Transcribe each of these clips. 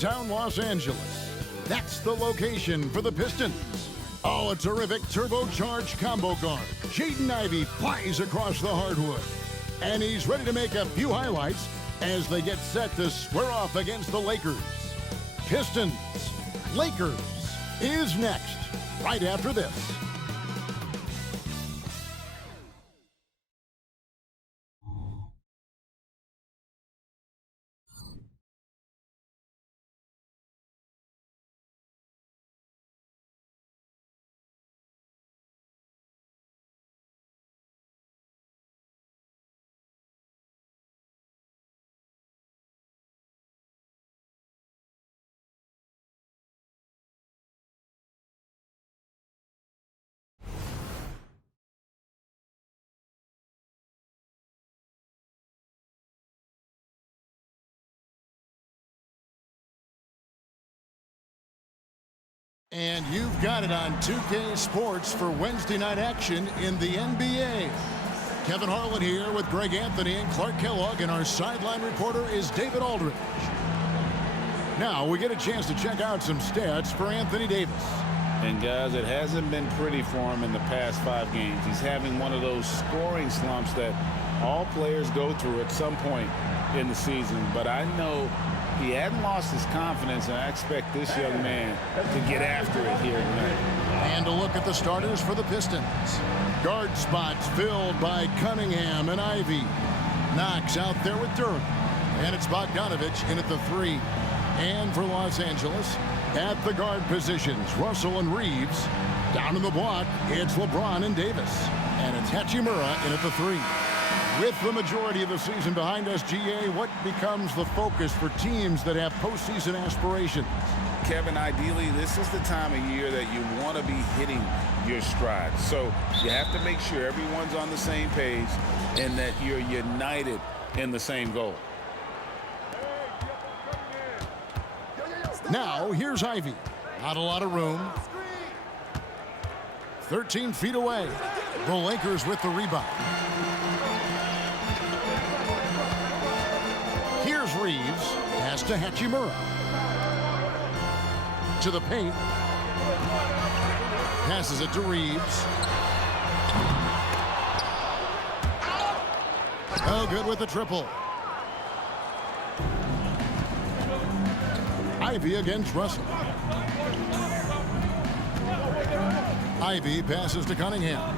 downtown Los Angeles. That's the location for the Pistons. Oh, a terrific turbocharged combo guard. Jaden Ivey flies across the hardwood. And he's ready to make a few highlights as they get set to square off against the Lakers. Pistons, Lakers is next, right after this. And you've got it on 2K Sports for Wednesday night action in the NBA. Kevin Harlan here with Greg Anthony and Clark Kellogg, and our sideline reporter is David Aldridge. Now we get a chance to check out some stats for Anthony Davis. And guys, it hasn't been pretty for him in the past 5 games. He's having one of those scoring slumps that all players go through at some point in the season. But I know he hadn't lost his confidence, and I expect this young man to get after it here tonight. And a look at the starters for the Pistons. Guard spots filled by Cunningham and Ivey. Knox out there with Durham. And it's Bogdanovich in at the 3. And for Los Angeles, at the guard positions, Russell and Reeves. Down in the block, it's LeBron and Davis. And it's Hachimura in at the 3. With the majority of the season behind us, GA, what becomes the focus for teams that have postseason aspirations? Kevin, ideally, this is the time of year that you want to be hitting your stride. So you have to make sure everyone's on the same page and that you're united in the same goal. Now, here's Ivey. Not a lot of room. 13 feet away. The Lakers with the rebound. Here's Reeves. Pass to Hachimura. To the paint. Passes it to Reeves. Oh, good with the triple. Ivey against Russell. Ivey passes to Cunningham.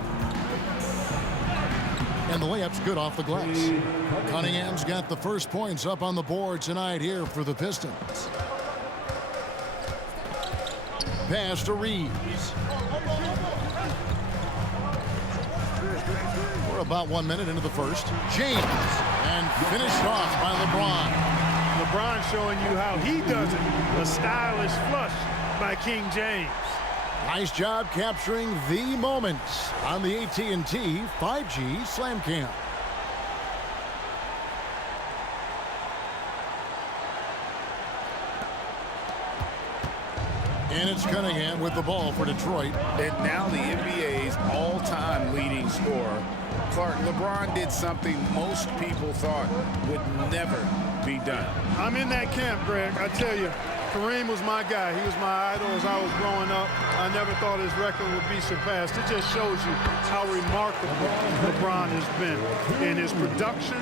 And the layup's good off the glass. Cunningham's got the first points up on the board tonight here for the Pistons. Pass to Reeves. We're about 1 minute into the first. James. And finished off by LeBron. LeBron showing you how he does it. A stylish flush by King James. Nice job capturing the moments on the AT&T 5G Slam Cam. And it's Cunningham with the ball for Detroit. And now the NBA's all-time leading scorer. Clark, LeBron did something most people thought would never be done. I'm in that camp, Greg. I tell you, Kareem was my guy. He was my idol as I was growing up. I never thought his record would be surpassed. It just shows you how remarkable LeBron has been in his production,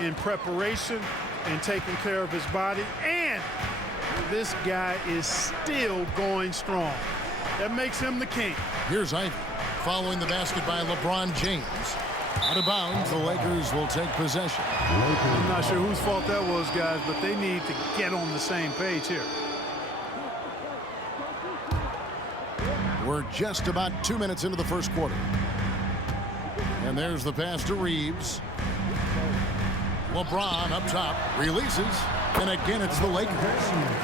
in preparation, and taking care of his body. And this guy is still going strong. That makes him the king. Here's Ivey following the basket by LeBron James. Out of bounds, the Lakers will take possession. I'm not sure whose fault that was, guys, but they need to get on the same page here. We're just about 2 minutes into the first quarter. And there's the pass to Reeves. LeBron up top, releases, and again it's the Lakers.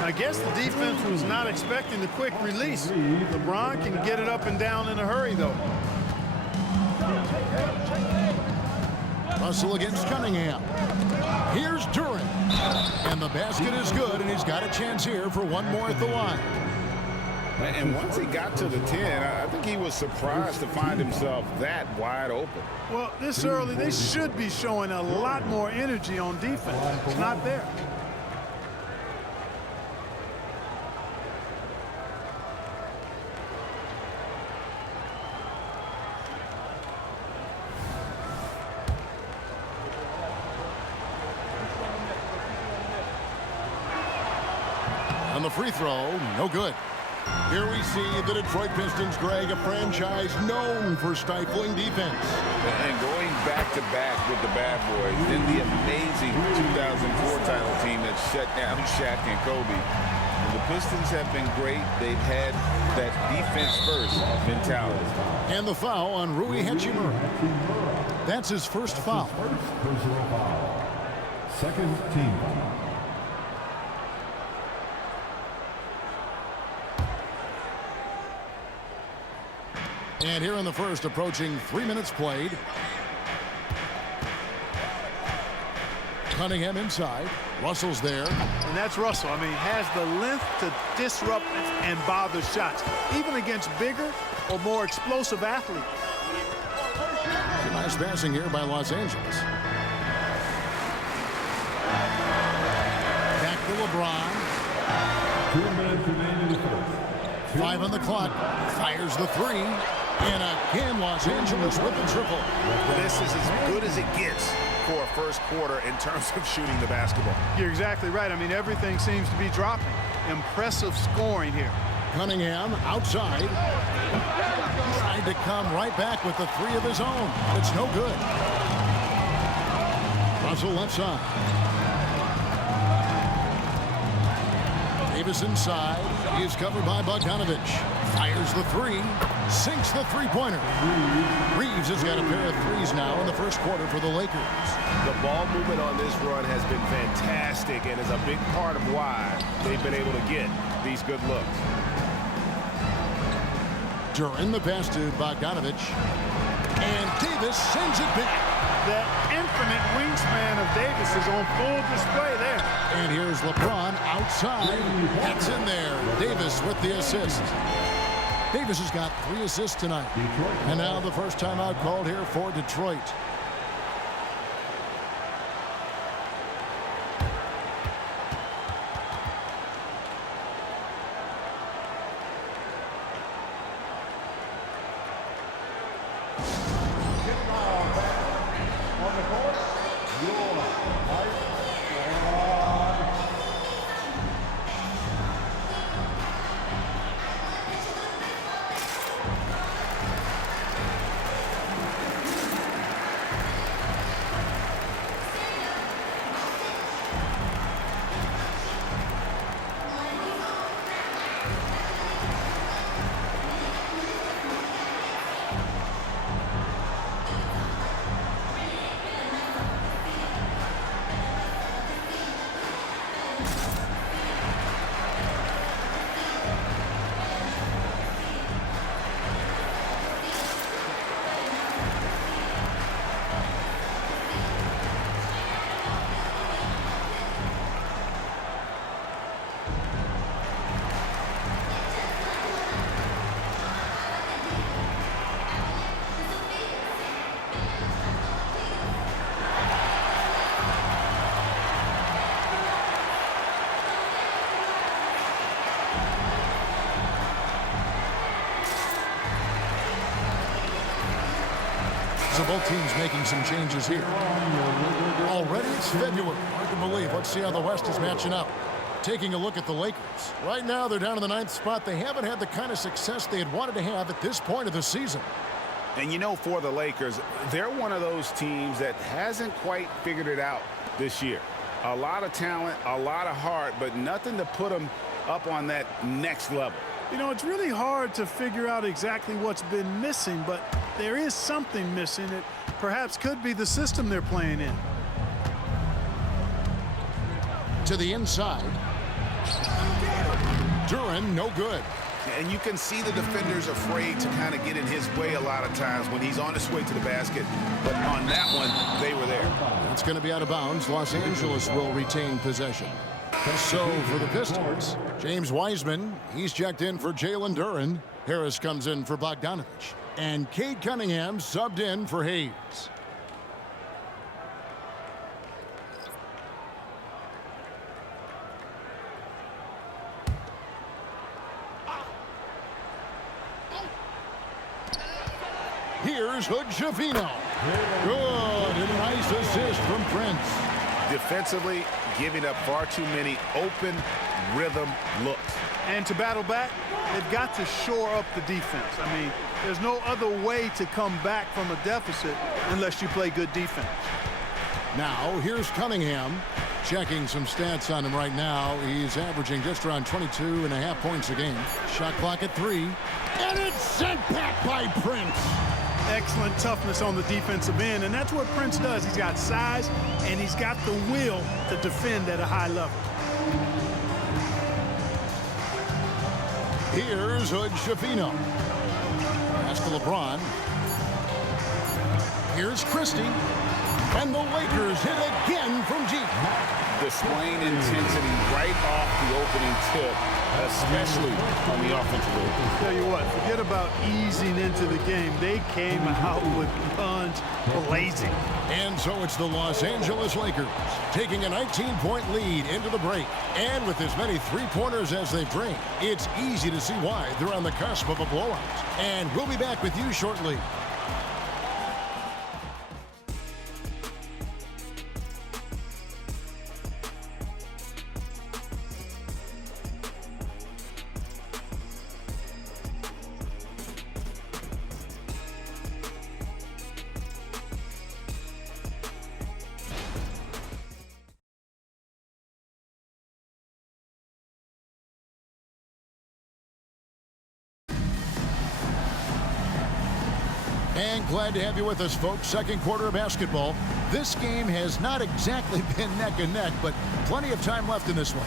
I guess the defense was not expecting the quick release. LeBron can get it up and down in a hurry, though. Russell against Cunningham. Here's Durant. And the basket is good, and he's got a chance here for one more at the line. And once he got to the 10, I think he was surprised to find himself that wide open. Well, this early, they should be showing a lot more energy on defense. It's not there. On the free throw, no good. Here we see the Detroit Pistons, Greg, a franchise known for stifling defense. And going back-to-back with the bad boys in the amazing 2004 title team that shut down Shaq and Kobe. And the Pistons have been great. They've had that defense-first mentality. And the foul on Rui Hachimura. That's his first foul. Personal foul. Second team foul. And here in the first, approaching 3 minutes played. Cunningham inside. Russell's there. And that's Russell. I mean, he has the length to disrupt and bother shots, even against bigger or more explosive athletes. Some nice passing here by Los Angeles. Back to LeBron. 2 minutes remaining in the first. 5 on the clock. Fires the three. And again, Los Angeles with the triple. This is as good as it gets for a first quarter in terms of shooting the basketball. You're exactly right. I mean, everything seems to be dropping. Impressive scoring here. Cunningham outside. Tried to come right back with the three of his own. It's no good. Russell left side. Davis inside. He is covered by Bogdanovich. Fires the three. Sinks the three-pointer. Reeves has got a pair of threes now in the first quarter for the Lakers. The ball movement on this run has been fantastic and is a big part of why they've been able to get these good looks. Duran the pass to Bogdanovich. And Davis sends it back. That infinite wingspan of Davis is on full display there. And here's LeBron outside. That's in there. Davis with the assist. Davis has got 3 assists tonight. And now the first timeout called here for Detroit. So both teams making some changes here. Already it's February. Hard to believe. Let's see how the West is matching up. Taking a look at the Lakers. Right now they're down in the 9th spot. They haven't had the kind of success they had wanted to have at this point of the season. And you know, for the Lakers, they're one of those teams that hasn't quite figured it out this year. A lot of talent, a lot of heart, but nothing to put them up on that next level. You know, it's really hard to figure out exactly what's been missing, but there is something missing. It perhaps could be the system they're playing in. To the inside. Duran, no good. And you can see the defenders afraid to kind of get in his way a lot of times when he's on his way to the basket. But on that one, they were there. That's going to be out of bounds. Los Angeles will retain possession. So for the Pistons, James Wiseman, he's checked in for Jalen Duran. Harris comes in for Bogdanovich. And Cade Cunningham subbed in for Hayes. Here's Hood-Schifino. Good, and a nice assist from Prince. Defensively, giving up far too many open rhythm looks. And to battle back, they've got to shore up the defense. I mean, there's no other way to come back from a deficit unless you play good defense. Now, here's Cunningham. Checking some stats on him right now. He's averaging just around 22.5 points a game. Shot clock at 3. And it's sent back by Prince. Excellent toughness on the defensive end, and that's what Prince does. He's got size, and he's got the will to defend at a high level. Here's Hood Schifino. Pass to LeBron. Here's Christie. And the Lakers hit again from deep. Displaying intensity right off the opening tip, especially on the offensive end. Tell you what, forget about easing into the game. They came out with guns blazing. And so it's the Los Angeles Lakers taking a 19-point lead into the break. And with as many three-pointers as they bring, it's easy to see why they're on the cusp of a blowout. And we'll be back with you shortly. And glad to have you with us, folks. Second quarter of basketball. This game has not exactly been neck and neck, but plenty of time left in this one.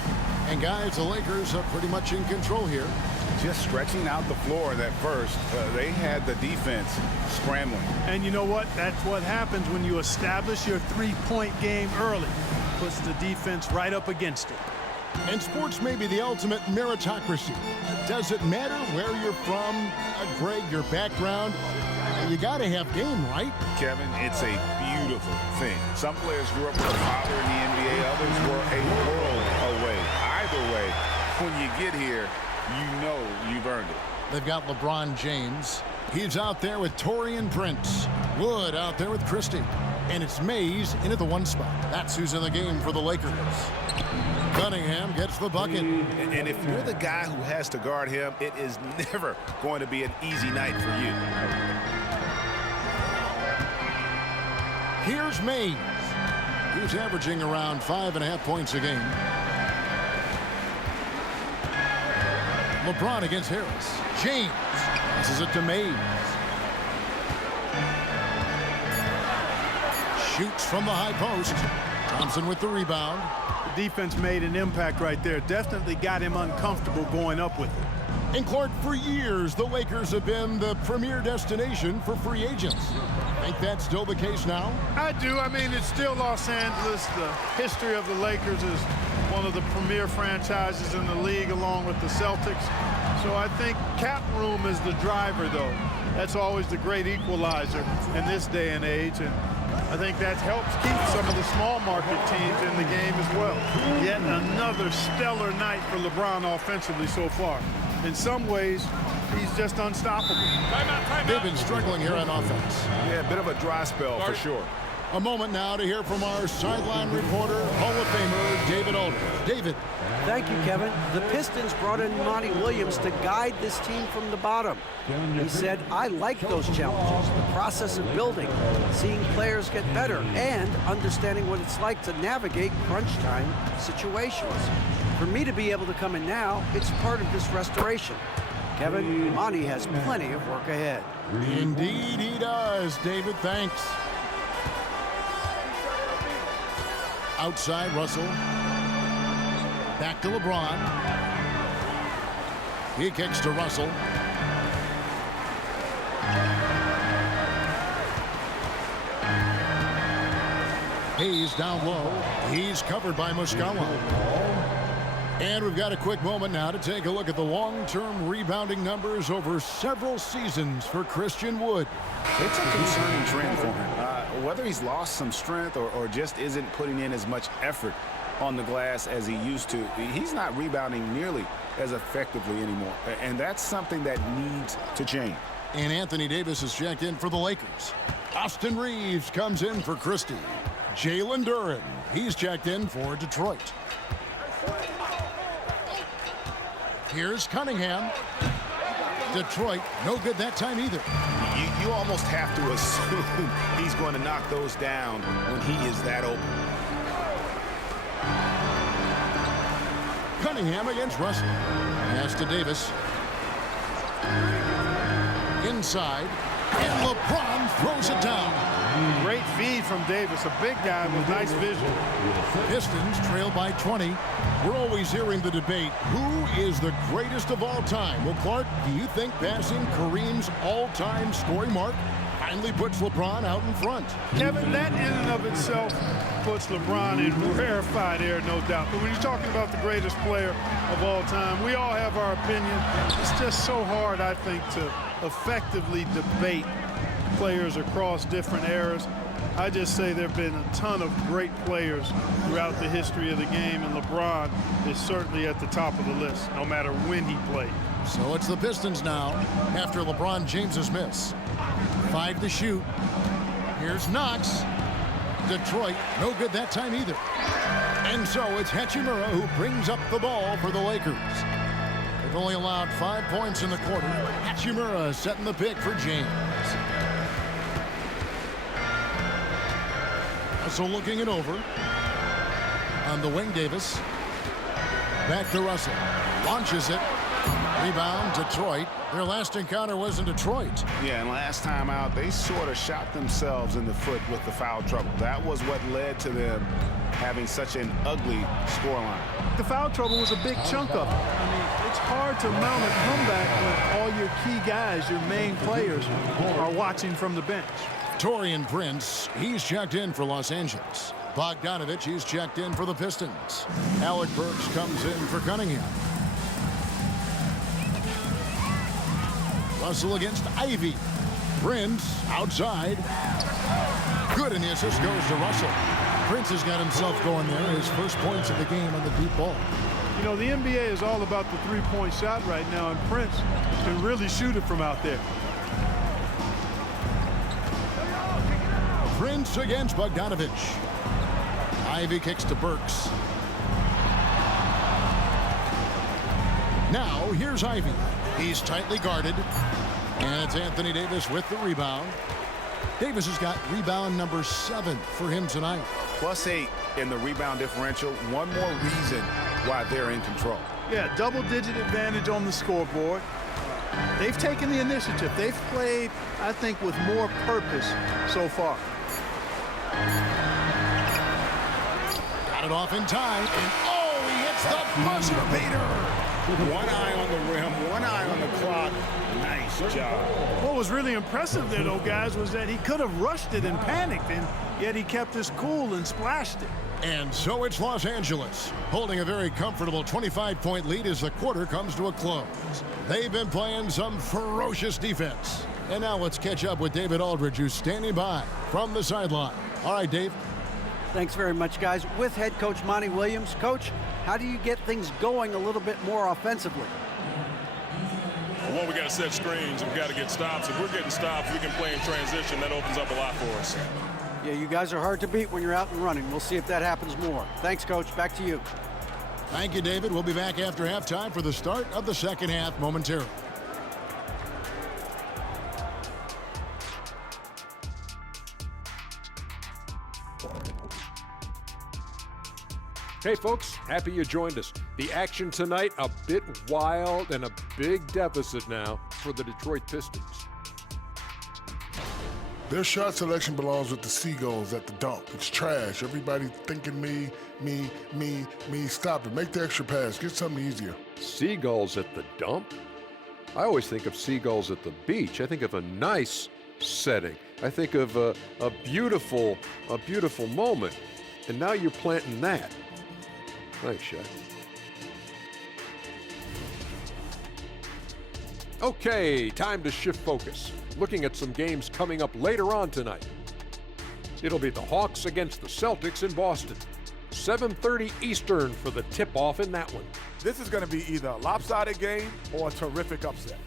And guys, the Lakers are pretty much in control here. Just stretching out the floor that first. They had the defense scrambling. And you know what? That's what happens when you establish your three-point game early. Puts the defense right up against it. And sports may be the ultimate meritocracy. Does it matter where you're from, Greg, your background? You got to have game, right? Kevin, it's a beautiful thing. Some players grew up with a father in the NBA. Others were a world away. Either way, when you get here, you know you've earned it. They've got LeBron James. He's out there with Taurean Prince. Wood out there with Christie. And it's Mays into the one spot. That's who's in the game for the Lakers. Cunningham gets the bucket. And if you're the guy who has to guard him, it is never going to be an easy night for you. Here's Mays. He's averaging around 5.5 points a game. LeBron against Harris. James passes it to Mays. Shoots from the high post. Thompson with the rebound. The defense made an impact right there. Definitely got him uncomfortable going up with it. And Clark, for years, the Lakers have been the premier destination for free agents. Think that's still the case now? I do. I mean, it's still Los Angeles. The history of the Lakers is one of the premier franchises in the league, along with the Celtics. So I think cap room is the driver, though. That's always the great equalizer in this day and age. And I think that helps keep some of the small market teams in the game as well. Yet another stellar night for LeBron offensively so far. In some ways, he's just unstoppable. They've been struggling here on offense. Yeah, a bit of a dry spell for sure. A moment now to hear from our sideline reporter, Hall of Famer David Aldridge. David. Thank you, Kevin. The Pistons brought in Monty Williams to guide this team from the bottom. He said, I like those challenges, the process of building, seeing players get better, and understanding what it's like to navigate crunch time situations. For me to be able to come in now, it's part of this restoration. Kevin, Monty has plenty of work ahead. Indeed he does, David. Thanks. Outside, Russell. Back to LeBron. He kicks to Russell. Hayes down low. He's covered by Muscala. And we've got a quick moment now to take a look at the long-term rebounding numbers over several seasons for Christian Wood. It's a concerning trend for him. Whether he's lost some strength or just isn't putting in as much effort on the glass as he used to, he's not rebounding nearly as effectively anymore. And that's something that needs to change. And Anthony Davis is checked in for the Lakers. Austin Reeves comes in for Christie. Jalen Duren. He's checked in for Detroit. Here's Cunningham. Detroit, no good that time either. You almost have to assume he's going to knock those down when he is that open. Cunningham against Russell. Pass to Davis. Inside. And LeBron throws it down. Great feed from Davis, a big guy with nice vision. Pistons trail by 20. We're always hearing the debate, who is the greatest of all time? Well, Clark, do you think passing Kareem's all-time scoring mark finally puts LeBron out in front? Kevin, that in and of itself puts LeBron in rarefied air, no doubt. But when you're talking about the greatest player of all time, we all have our opinion. It's just so hard, I think, to effectively debate players across different eras. I just say there have been a ton of great players throughout the history of the game, and LeBron is certainly at the top of the list, no matter when he played. So it's the Pistons now after LeBron James's miss. 5 to shoot. Here's Knox. Detroit, no good that time either. And so it's Hachimura who brings up the ball for the Lakers. They've only allowed 5 points in the quarter. Hachimura setting the pick for James. Russell looking it over. On the wing, Davis. Back to Russell. Launches it. Rebound, Detroit. Their last encounter was in Detroit. Yeah, and last time out, they sort of shot themselves in the foot with the foul trouble. That was what led to them having such an ugly scoreline. The foul trouble was a big chunk of it. I mean, it's hard to mount a comeback when all your key guys, your main players, are watching from the bench. Taurean Prince, he's checked in for Los Angeles. Bogdanovich, he's checked in for the Pistons. Alec Burks comes in for Cunningham. Russell against Ivy. Prince outside. Good, and the assist goes to Russell. Prince has got himself going there. His first points of the game on the deep ball. You know, the NBA is all about the three-point shot right now, and Prince can really shoot it from out there. Prince against Bogdanovich. Ivy kicks to Burks. Now, here's Ivy. He's tightly guarded. And it's Anthony Davis with the rebound. Davis has got rebound number 7 for him tonight. +8 in the rebound differential. One more reason why they're in control. Yeah, double-digit advantage on the scoreboard. They've taken the initiative. They've played, I think, with more purpose so far. Got it off in time. And oh, he hits the buzzer beater. One eye on the rim, one eye on the clock. Nice job. What was really impressive there, though, guys, was that he could have rushed it and panicked, and yet he kept his cool and splashed it. And so it's Los Angeles, holding a very comfortable 25-point lead as the quarter comes to a close. They've been playing some ferocious defense. And now let's catch up with David Aldridge, who's standing by from the sideline. All right, Dave. Thanks very much, guys. With head coach Monty Williams. Coach, how do you get things going a little bit more offensively? Well, we got to set screens and we got to get stops. If we're getting stops, we can play in transition. That opens up a lot for us. Yeah, you guys are hard to beat when you're out and running. We'll see if that happens more. Thanks, Coach. Back to you. Thank you, David. We'll be back after halftime for the start of the second half momentarily. Hey folks, happy you joined us. The action tonight, a bit wild and a big deficit now for the Detroit Pistons. Their shot selection belongs with the Seagulls at the dump. It's trash. Everybody thinking me. Stop it. Make the extra pass. Get something easier. Seagulls at the dump? I always think of seagulls at the beach. I think of a nice setting. I think of a beautiful moment. And now you're planting that. Nice shot. Okay, time to shift focus. Looking at some games coming up later on tonight. It'll be the Hawks against the Celtics in Boston. 7:30 Eastern for the tip-off in that one. This is going to be either a lopsided game or a terrific upset.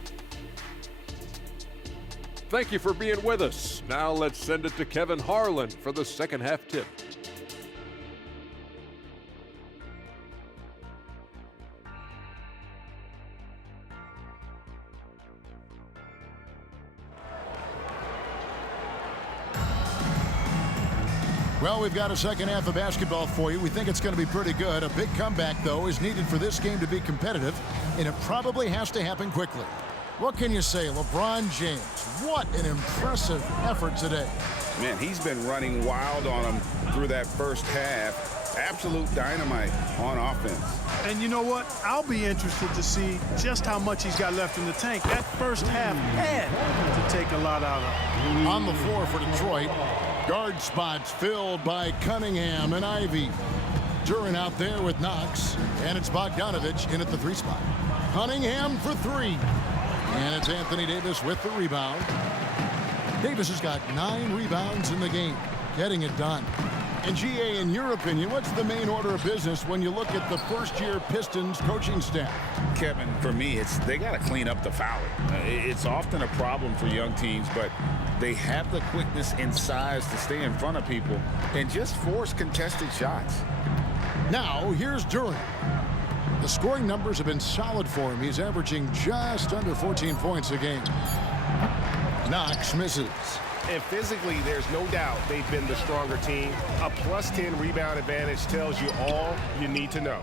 Thank you for being with us. Now let's send it to Kevin Harlan for the second half tip. Well, we've got a second half of basketball for you. We think it's going to be pretty good. A big comeback, though, is needed for this game to be competitive, and it probably has to happen quickly. What can you say, LeBron James? What an impressive effort today. Man, he's been running wild on him through that first half. Absolute dynamite on offense. And you know what? I'll be interested to see just how much he's got left in the tank. That first half had to take a lot out of him. On the floor for Detroit, guard spots filled by Cunningham and Ivy. Duran out there with Knox, and it's Bogdanovich in at the 3 spot. Cunningham for 3. And it's Anthony Davis with the rebound. Davis has got 9 rebounds in the game, getting it done. And GA, in your opinion, what's the main order of business when you look at the first-year Pistons coaching staff? Kevin, for me, they got to clean up the fouling. It's often a problem for young teams, but they have the quickness and size to stay in front of people and just force contested shots. Now, here's Duran. The scoring numbers have been solid for him. He's averaging just under 14 points a game. Knox misses. And physically, there's no doubt they've been the stronger team. A +10 rebound advantage tells you all you need to know.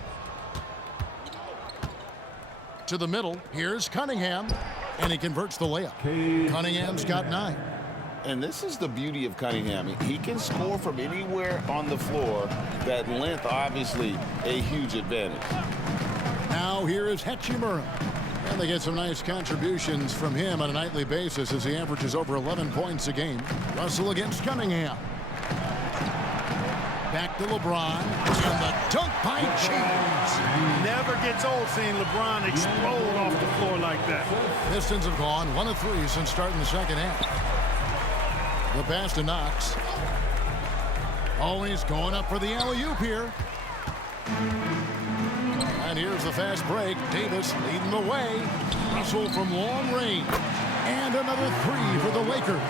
To the middle, here's Cunningham, and he converts the layup. Cunningham's got 9. And this is the beauty of Cunningham. He can score from anywhere on the floor. That length, obviously, a huge advantage. Now here is Hachimura. And they get some nice contributions from him on a nightly basis as he averages over 11 points a game. Russell against Cunningham. Back to LeBron. And the dunk by James. Never gets old seeing LeBron explode off the floor like that. Pistons have gone 1 of 3 since starting the second half. The pass to Knox. Always going up for the alley-oop here. And here's the fast break. Davis leading the way. Russell from long range. And another 3 for the Lakers.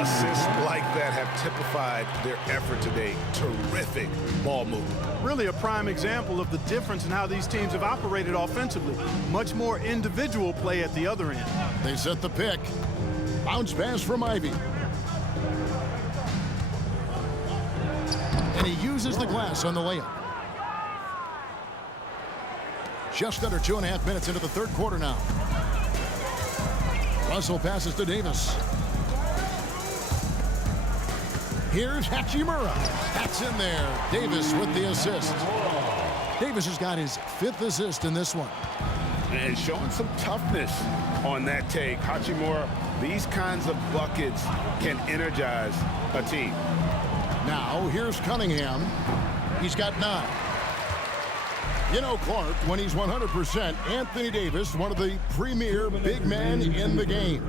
Assists like that have typified their effort today. Terrific ball movement. Really a prime example of the difference in how these teams have operated offensively. Much more individual play at the other end. They set the pick. Bounce pass from Ivy. And he uses the glass on the layup. Just under 2.5 minutes into the third quarter now. Russell passes to Davis. Here's Hachimura. That's in there. Davis with the assist. Davis has got his 5th assist in this one. And showing some toughness on that take. Hachimura, these kinds of buckets can energize a team. Now, here's Cunningham. He's got 9. You know, Clark, when he's 100%, Anthony Davis, one of the premier big men in the game.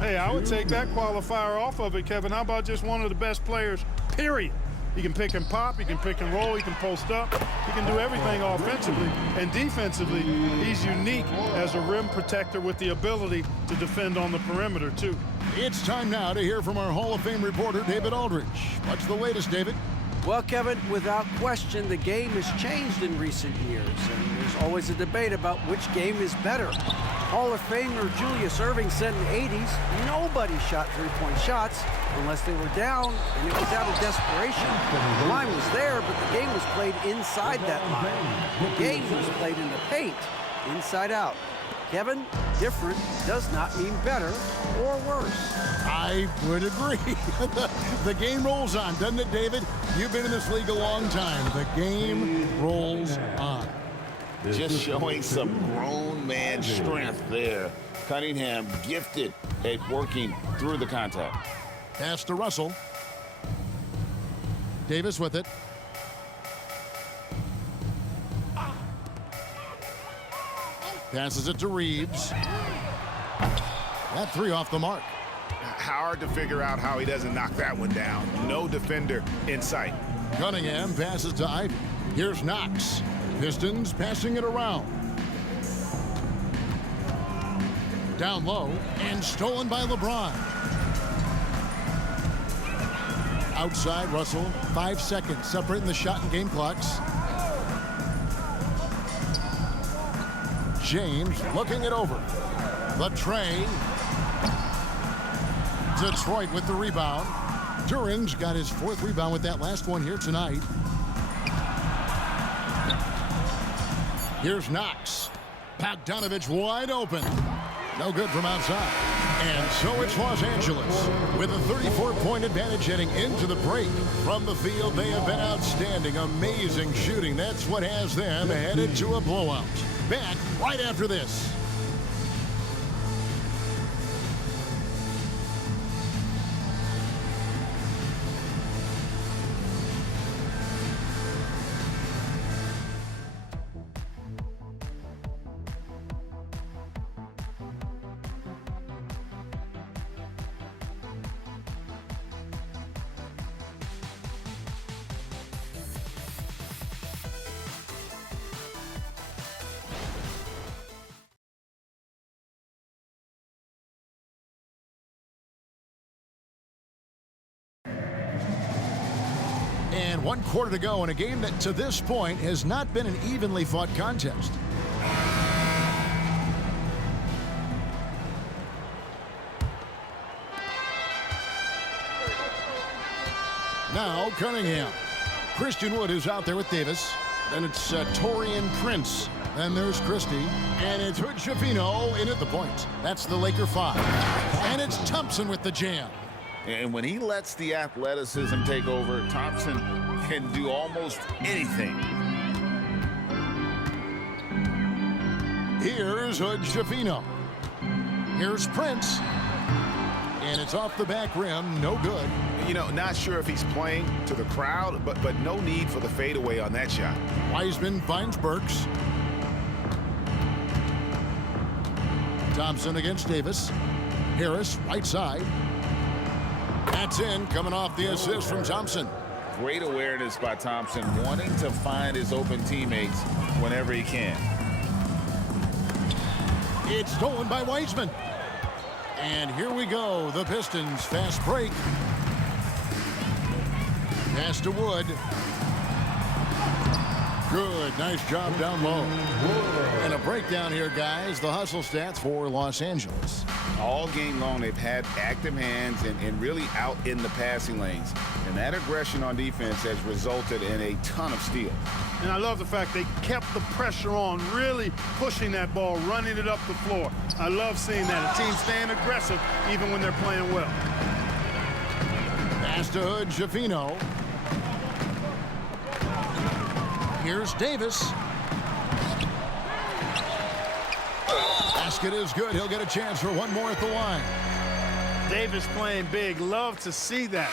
Hey, I would take that qualifier off of it, Kevin. How about just one of the best players, period? He can pick and pop, he can pick and roll, he can post up, he can do everything offensively. And defensively, he's unique as a rim protector with the ability to defend on the perimeter, too. It's time now to hear from our Hall of Fame reporter, David Aldridge. What's the latest, David? Well, Kevin, without question, the game has changed in recent years, and there's always a debate about which game is better. Hall of Famer Julius Erving said in the 80s, nobody shot three-point shots unless they were down, and it was out of desperation. The line was there, but the game was played inside that line. The game was played in the paint, inside out. Kevin, different does not mean better or worse. I would agree. The game rolls on, doesn't it, David? You've been in this league a long time. The game rolls on. Just showing some grown man strength there. Cunningham gifted at working through the contact. Pass to Russell. Davis with it. Passes it to Reeves. That 3 off the mark. Hard to figure out how he doesn't knock that one down. No defender in sight. Cunningham passes to Ivy. Here's Knox. Pistons passing it around. Down low and stolen by LeBron. Outside Russell. 5 seconds separating the shot and game clocks. James looking it over. The tray. Detroit with the rebound. Duran's got his 4th rebound with that last one here tonight. Here's Knox. Bogdanovich wide open. No good from outside. And so it's Los Angeles with a 34-point advantage heading into the break. From the field, they have been outstanding. Amazing shooting. That's what has them headed to a blowout. Back right after this. And 1 quarter to go in a game that to this point has not been an evenly fought contest. Now Cunningham. Christian Wood is out there with Davis. Then it's Taurean Prince. Then there's Christie. And it's Hood Schifino in at the point. That's the Laker 5. And it's Thompson with the jam. And when he lets the athleticism take over, Thompson can do almost anything. Here's Hood Schifino. Here's Prince. And it's off the back rim. No good. You know, not sure if he's playing to the crowd, but no need for the fadeaway on that shot. Wiseman finds Burks. Thompson against Davis. Harris, right side. That's in, coming off the assist from Thompson. Great awareness by Thompson, wanting to find his open teammates whenever he can. It's stolen by Wiseman. And here we go, the Pistons fast break. Pass to Wood. Good, nice job down low. And a breakdown here, guys. The hustle stats for Los Angeles. All game long, they've had active hands and really out in the passing lanes. And that aggression on defense has resulted in a ton of steals. And I love the fact they kept the pressure on, really pushing that ball, running it up the floor. I love seeing that. A team staying aggressive even when they're playing well. Pass to Hood Schifino. Here's Davis. Basket is good. He'll get a chance for one more at the line. Davis playing big. Love to see that.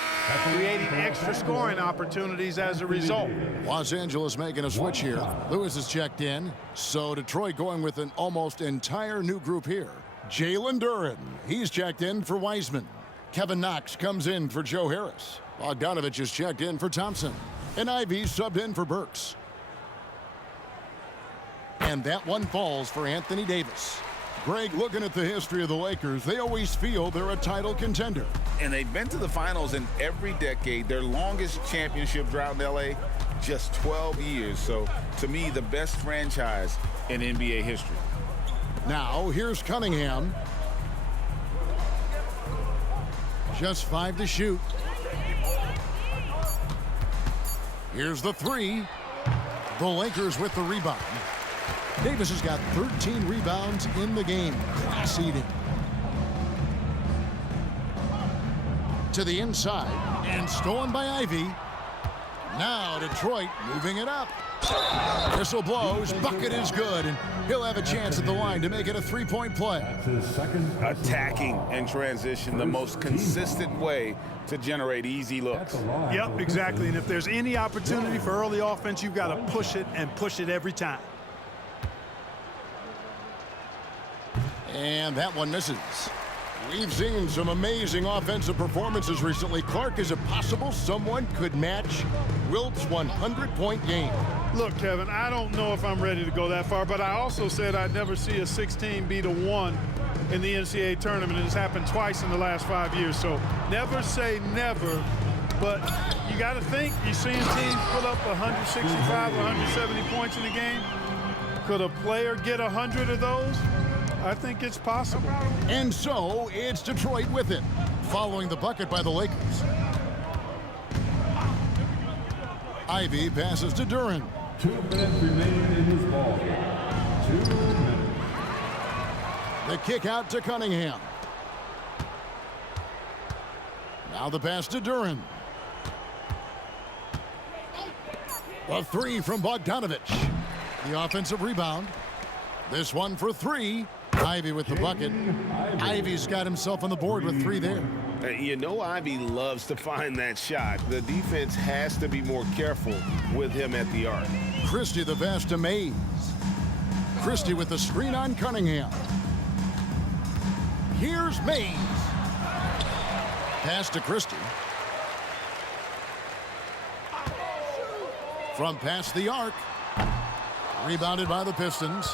Creating extra scoring opportunities as a result. Los Angeles making a switch here. Lewis is checked in. So Detroit going with an almost entire new group here. Jalen Duran. He's checked in for Wiseman. Kevin Knox comes in for Joe Harris. Bogdanovich is checked in for Thompson. And Ivy subbed in for Burks. And that one falls for Anthony Davis. Greg, looking at the history of the Lakers, they always feel they're a title contender. And they've been to the finals in every decade. Their longest championship drought in L.A., just 12 years. So, to me, the best franchise in NBA history. Now, here's Cunningham. Just 5 to shoot. Here's the 3. The Lakers with the rebound. Davis has got 13 rebounds in the game. Class eating. To the inside. And stolen by Ivy. Now Detroit moving it up. Whistle blows. Bucket is good. And he'll have a chance at the line to make it a 3-point play. Attacking in transition, the most consistent way to generate easy looks. Yep, exactly. And if there's any opportunity for early offense, you've got to push it and push it every time. And that one misses. We've seen some amazing offensive performances recently. Clark, is it possible someone could match Wilt's 100-point game? Look, Kevin, I don't know if I'm ready to go that far, but I also said I'd never see a 16 beat a 1 in the NCAA tournament, and it's happened twice in the last 5 years. So never say never, but you got to think, you're seeing teams put up 165, 170 points in a game. Could a player get 100 of those? I think it's possible. And so it's Detroit with it, following the bucket by the Lakers. Ivy passes to Duran. 2 minutes remaining in this ball. 2 minutes. The kick out to Cunningham. Now the pass to Duran. The three from Bogdanovich. The offensive rebound. This one for three. Ivy with the bucket. Ivy's got himself on the board with three there. You know Ivy loves to find that shot. The defense has to be more careful with him at the arc. Christie the pass to Mays. Christie with the screen on Cunningham. Here's Mays. Pass to Christie. From past the arc. Rebounded by the Pistons.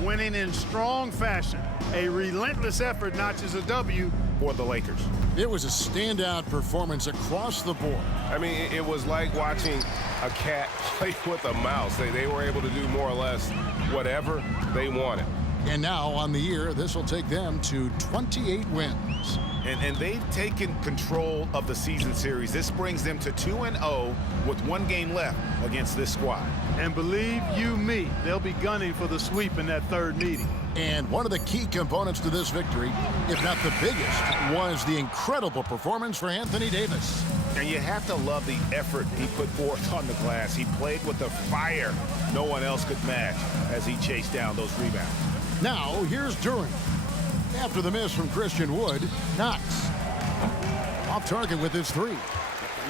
Winning in strong fashion. A relentless effort notches a W for the Lakers. It was a standout performance across the board. I mean, it was like watching a cat play with a mouse. They were able to do more or less whatever they wanted. And now on the year, this will take them to 28 wins. And they've taken control of the season series. This brings them to 2-0 with 1 game left against this squad. And believe you me, they'll be gunning for the sweep in that third meeting. And one of the key components to this victory, if not the biggest, was the incredible performance for Anthony Davis. And you have to love the effort he put forth on the glass. He played with the fire no one else could match as he chased down those rebounds. Now, here's Duran. After the miss from Christian Wood, Knox off target with his three.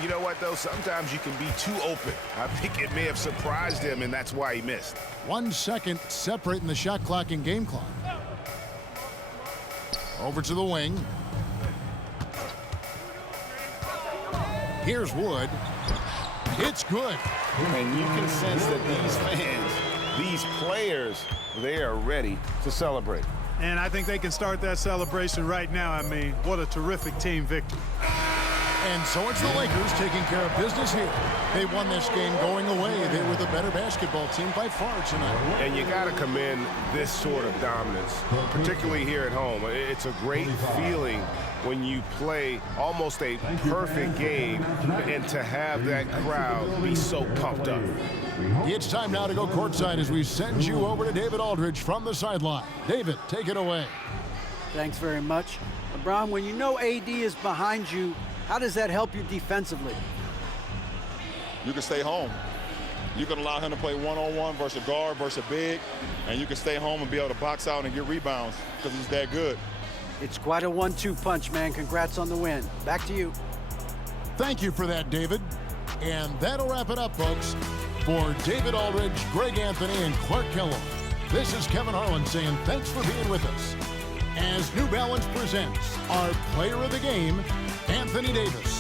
You know what, though? Sometimes you can be too open. I think it may have surprised him, and that's why he missed. 1 second separating the shot clock and game clock. Over to the wing. Here's Wood. It's good. And you can sense that these fans, these players, they are ready to celebrate. And I think they can start that celebration right now. I mean, what a terrific team victory. And so it's the Lakers taking care of business here. They won this game going away. They were the better basketball team by far tonight. And you got to commend this sort of dominance, particularly here at home. It's a great feeling when you play almost a perfect game and to have that crowd be so pumped up. It's time now to go courtside as we send you over to David Aldridge from the sideline. David, take it away. Thanks very much. LeBron, when you know AD is behind you, how does that help you defensively? You can stay home. You can allow him to play one-on-one versus a guard versus a big, and you can stay home and be able to box out and get rebounds because he's that good. It's quite a 1-2 punch, man. Congrats on the win. Back to you. Thank you for that, David. And that'll wrap it up, folks. For David Aldridge, Greg Anthony, and Clark Kellogg, this is Kevin Harlan saying thanks for being with us as New Balance presents our player of the game, Anthony Davis.